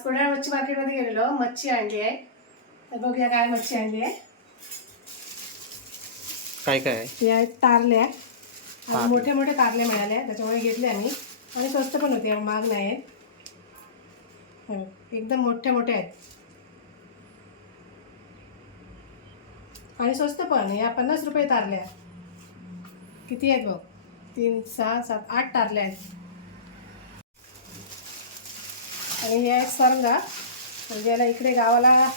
आज कोणाळ मच्छी मार्केटमध्ये गेलेलो. मच्छी आणली आहे. तर बघूया काय मच्छी आणली आहे. काय काय आहे? या आहेत तारल्या आणि. मोठे मोठे तारले मिळाले त्याच्यामुळे घेतले आम्ही. आणि स्वस्त पण होते महाग नाही आहेत. हो, एकदम मोठे मोठे आहेत. आणि स्वस्त पण या पन्नास रुपये तारल्या किती आहेत बघ? तीन सहा सात आठ तारल्या आहेत. आणि हे आहेत सरंगा. म्हणजे याला इकडे गावाला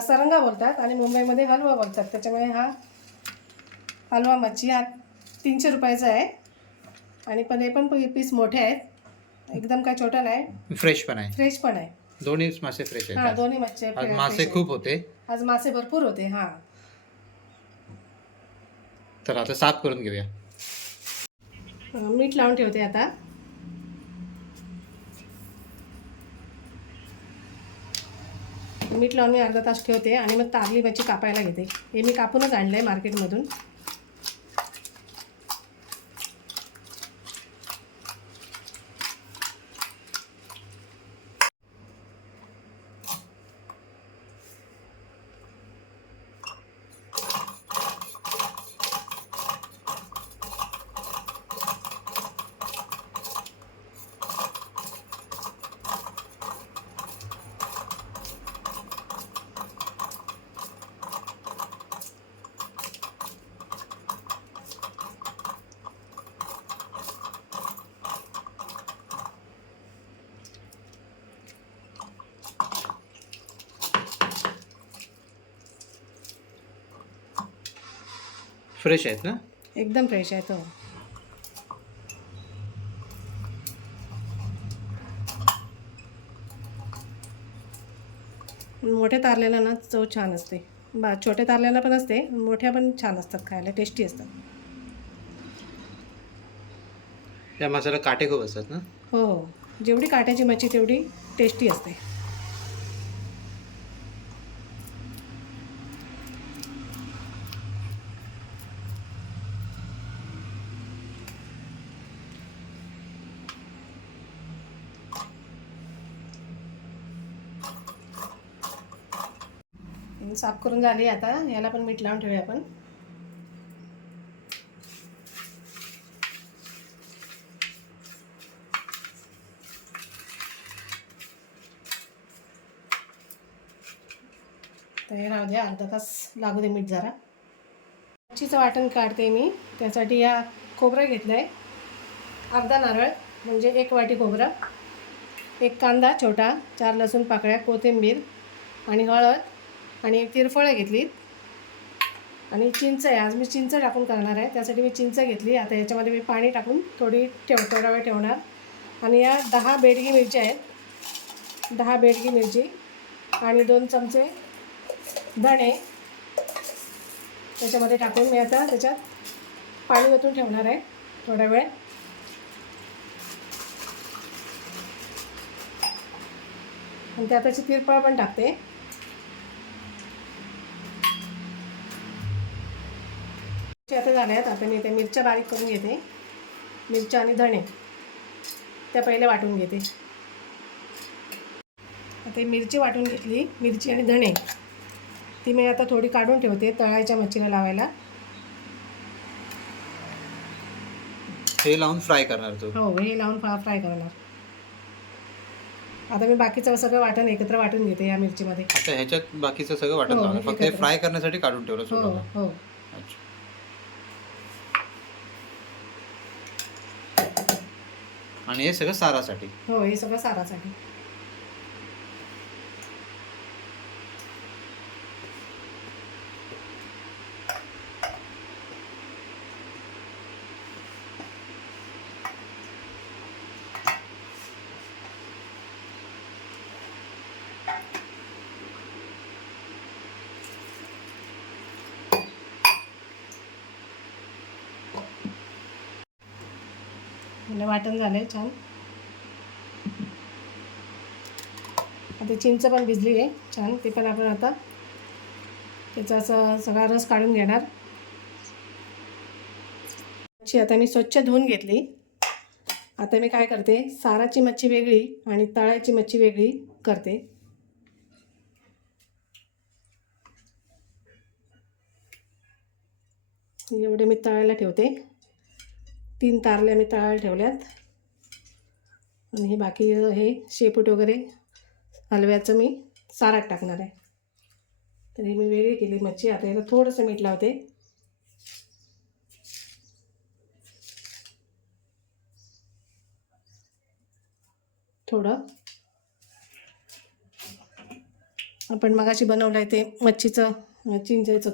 सरंगा बोलतात आणि मुंबईमध्ये हलवा बोलतात. त्याच्यामुळे हा हलवा मच्छी हा तीनशे रुपयाचा आहे. आणि पण हे पण पीस मोठे आहेत. एकदम काय छोटा नाही. फ्रेश पण आहे. फ्रेश पण आहे. दोन्ही मासे फ्रेश हा आहेत दोन्ही मच्छी आज मासे. खूप होते. आज मासे भरपूर होते हा. तर आता साफ करून घेऊया. मीठ लावून ठेवते आता. मीठ लावून मी अर्धा तास ठेवते आणि मग तारली मच्छी कापायला घेते. हे मी कापूनच आणलं आहे मार्केटमधून फ्रेश आहेत ना? एकदम फ्रेश आहे तो मोठ्या तारलेला ना चव छान असते. बा छोट्या तारलेला पण असते मोठ्या पण छान असतात खायला टेस्टी असतात. त्या मसाला काटे खूप असतात ना? हो हो. जेवढी काट्याची मच्छी तेवढी टेस्टी असते. साफ करून झाली आता. याला पण मीठ लावून ठेवूया आपण. तर हे राहू द्या. अर्धा तास लागू दे मीठ जरा. मच्छीचं वाटण काढते मी. त्यासाठी या खोबरं घेतलं आहे अर्धा नारळ म्हणजे एक वाटी खोबरं एक कांदा छोटा चार लसूण पाकळ्या कोथिंबीर आणि हळद. आणि एक तिरफळं घेतली. आणि चिंच आहे. आज मी चिंच टाकून करणार आहे. त्यासाठी मी चिंच घेतली. आता याच्यामध्ये मी पाणी टाकून थोडी ठेव थोडा वेळ ठेवणार. आणि या दहा बेडगी मिरच्या आहेत. दहा बेडगी मिरची आणि दोन चमचे धणे त्याच्यामध्ये टाकून मी आता त्याच्यात पाणी ओतून ठेवणार आहे. थोडा वेळ. आणि त्यात त्याची तिरफळं पण टाकते. आता झाल्या आहेत. आता मी त्या मिरच्या बारीक करून घेते. मिरच्या आणि धणे. त्या पहिले वाटून घेते. आता ही मिरची वाटून घेतली. मिरची आणि धणे. ती मी आता थोडी काढून ठेवते तळायच्या मच्छीला लावायला. हे लावून फ्राय करणार तू. हो हे लावून फ्रा फ्राय करणार. आता मी बाकीचं सगळं वाटण एकत्र वाटून घेते या मिरचीमध्ये. ह्याच्यात बाकीचं सगळं वाटण हो, फक्त हे. फ्राय करण्यासाठी काढून ठेवलं हो हो. आणि हे सगळं सारासाठी. हो हे सगळं सारासाठी. वाटण झालं आहे छान. आता चिंच पण भिजली आहे छान. ते पण आपण आता त्याचा असा सगळा रस काढून घेणार. मच्छी आता मी स्वच्छ धुवून घेतली. आता मी काय करते साराची मच्छी वेगळी आणि तळ्याची मच्छी वेगळी करते. एवढे मी तळायला ठेवते. तीन तारल्या मी तळायला ठेवल्यात. आणि हे बाकी हे शेपूट वगैरे हलव्याचं मी सारात टाकणार आहे. तर हे मी वेगळी केली मच्छी. आता याला थोडंसं मीठ लावते. थोडं. आपण मगाशी बनवलं आहे ते मच्छीचं चिंचायचं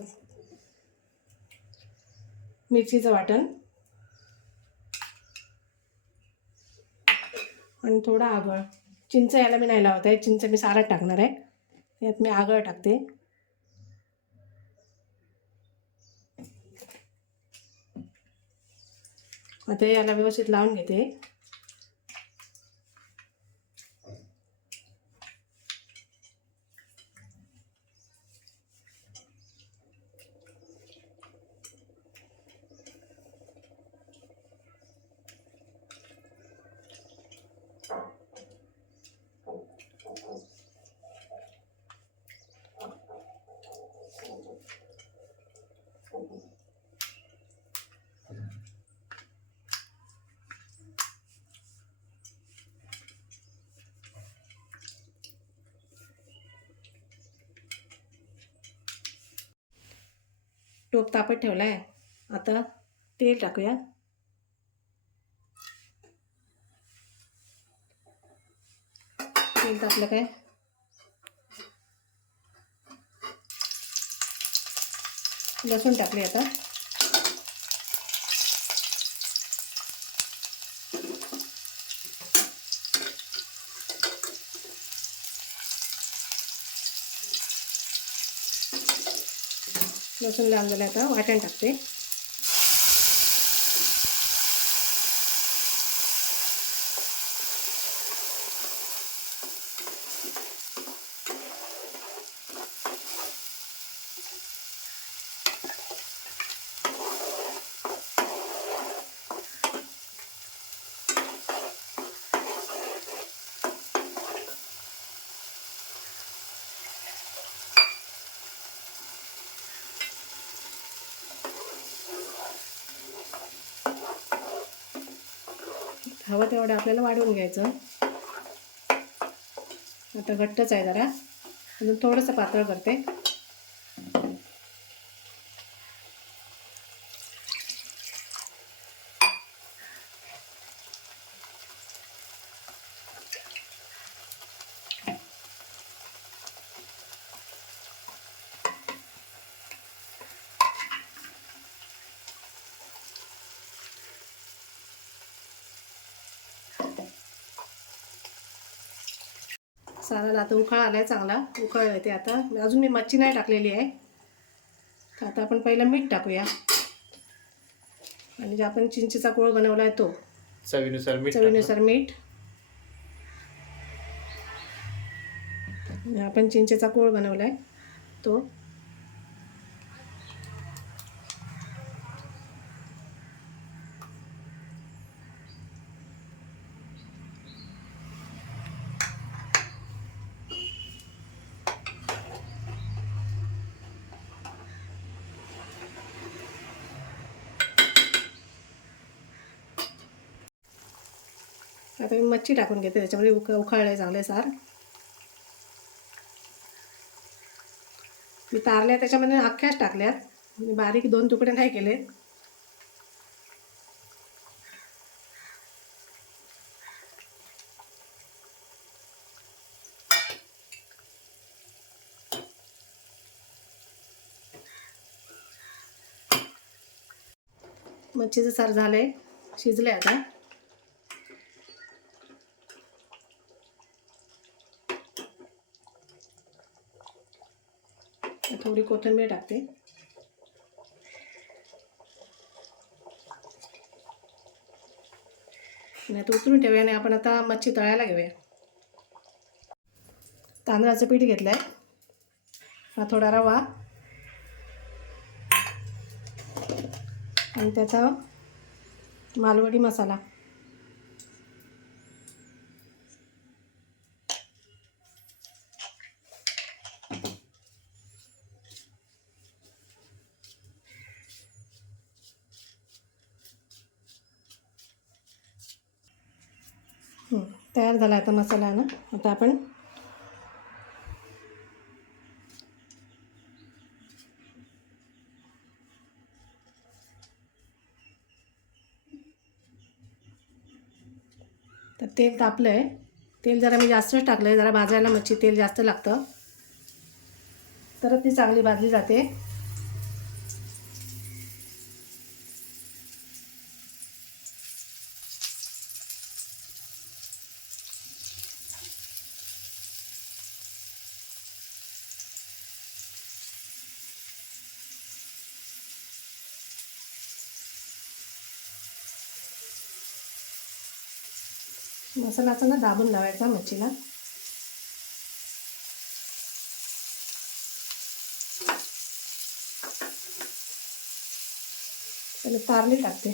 मिरचीचं वाटण. आणि थोडं आगळ. चिंच याला मी नाही लावत आहे. चिंच मी सारात टाकणार आहे. यात मी आगळ टाकते. आता याला व्यवस्थित लावून घेते. टोप तापत ठेवला आहे आता तेल टाकूया. तेल तापलं काय? लसूण टाकले आता. लसूण लाल झालं आता वाटण हवं तेवढं आपल्याला वाढवून घ्यायचं. आता घट्टच आहे जरा. अजून थोडंसं पातळ करते. साधारण आता उखाळ आला आहे चांगला. उखाळ येते आता. अजून मी मच्छी नाही टाकलेली आहे. तर आता आपण पहिलं मीठ टाकूया. आणि जे आपण चिंचेचा कोळ बनवला आहे तो. चवीनुसार मीठ. चवीनुसार मीठ. आपण चिंचेचा कोळ बनवला आहे तो. आता मी मच्छी टाकून घेते त्याच्यामध्ये उक उखाळले आहे चांगले सार. मी तारल्या त्याच्यामध्ये अख्ख्याच टाकल्यात. मी बारीक दोन तुकडे नाही केले. मच्छीचं सार झालं आहे शिजलं आहे आता. थोडी कोथिंबीर टाकते. नाही आता उतरून ठेवूया आणि आपण आता मच्छी तळायला घेऊया. तांदळाचं पीठ घेतलं आहे हा थोडा रवा. आणि त्याचा मालवडी मसाला. तयार झाला आता मसाला ना. आता आपण तर तेल तापलं आहे तेल जरा मी जास्तच टाकलं आहे जरा भाजायला मच्छी तेल जास्त लागतं. तर ती चांगली भाजली जाते. मसालाचं ना दाबून लावायचा मच्छीला त्याला पारले टाकते.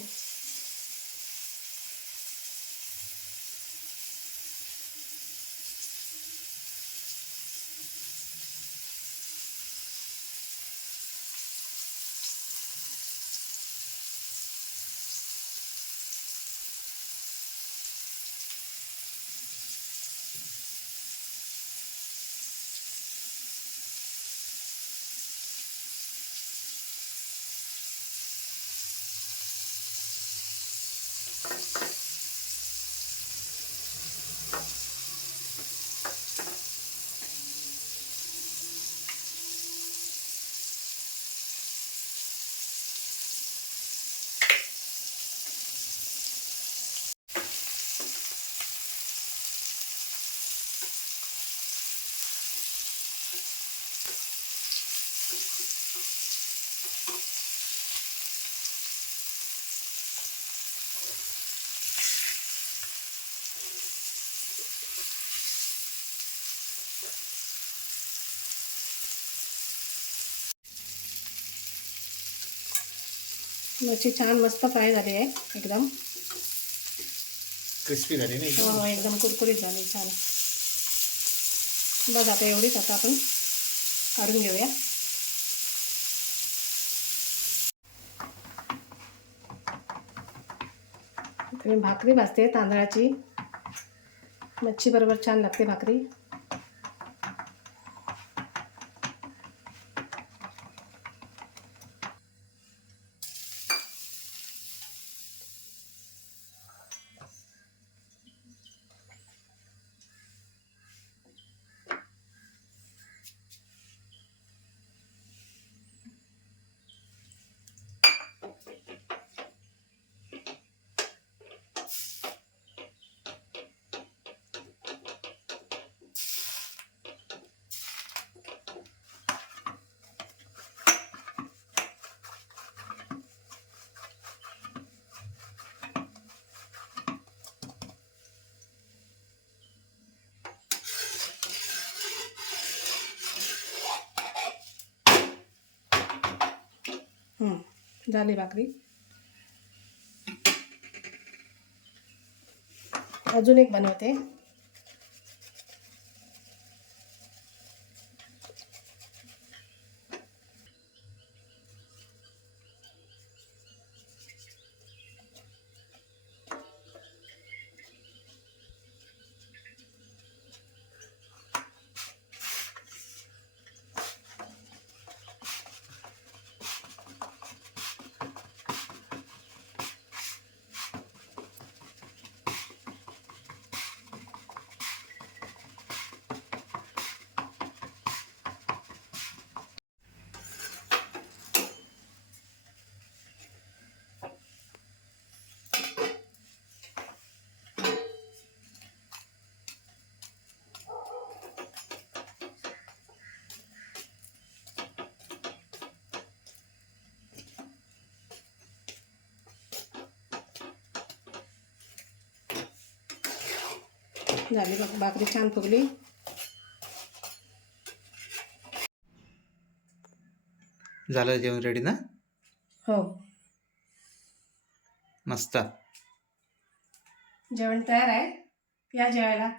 you मच्छी छान मस्त फ्राय झाली आहे एकदम. क्रिस्पी झाली नाही हो एकदम कुरकुरीत झाली छान. बघ आता एवढीच आता आपण काढून घेऊया. मी भाकरी भाजते तांदळाची. मच्छी बरोबर छान लागते भाकरी. झाली भाकरी. अजून एक बनवते. झाली बघ भाकरी छान फुगली. झालं जेवण रेडी ना? हो. मस्त. जेवण तयार आहे. या जेवायला.